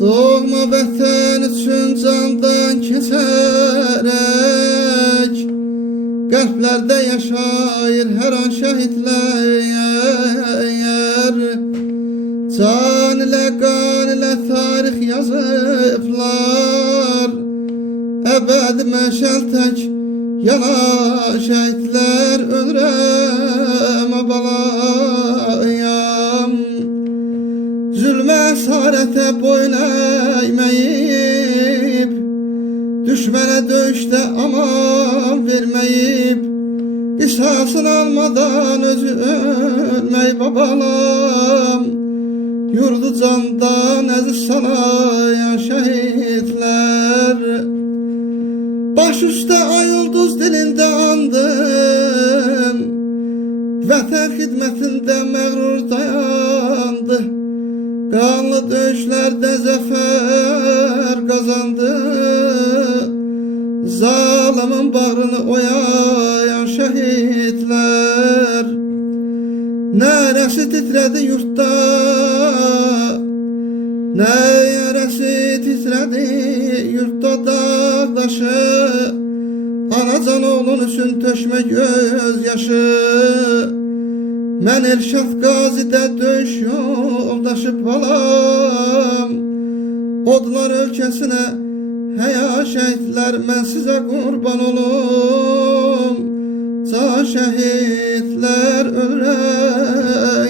Doğma vətən üçün candan keçərək qəlblərdə yaşayır hər an şəhidlər. Can ilə qan ilə tarix yazıblar, əbəd məşəl tək yana şəhidlər. Ölürəm abalayam, zülmə əsarətə boyun əyməyib, düşmənə döyüşdə aman verməyib, qisasını almadan özü ölməyib babalam. Yurdu candan əziz sanayan şəhidlər. Baş üstə ay ulduz dilində andım, vətən xidmətində məğrur dayandı. Qanlı döyüşlərdə zəfər qazandı, zalimin bağrını oyayan şəhidlər. Nərəsi titrədi yurtda, nərəsi titrədi yurtda dağdaşı. Anacan oğlun üçün töşmə göz yaşı. Mən Elşad Qazidə döyüş yoldaşı balam, odlar ölkəsinə həya şəhidlər. Mən sizə qurban olum, can şəhidlər. Ölürəm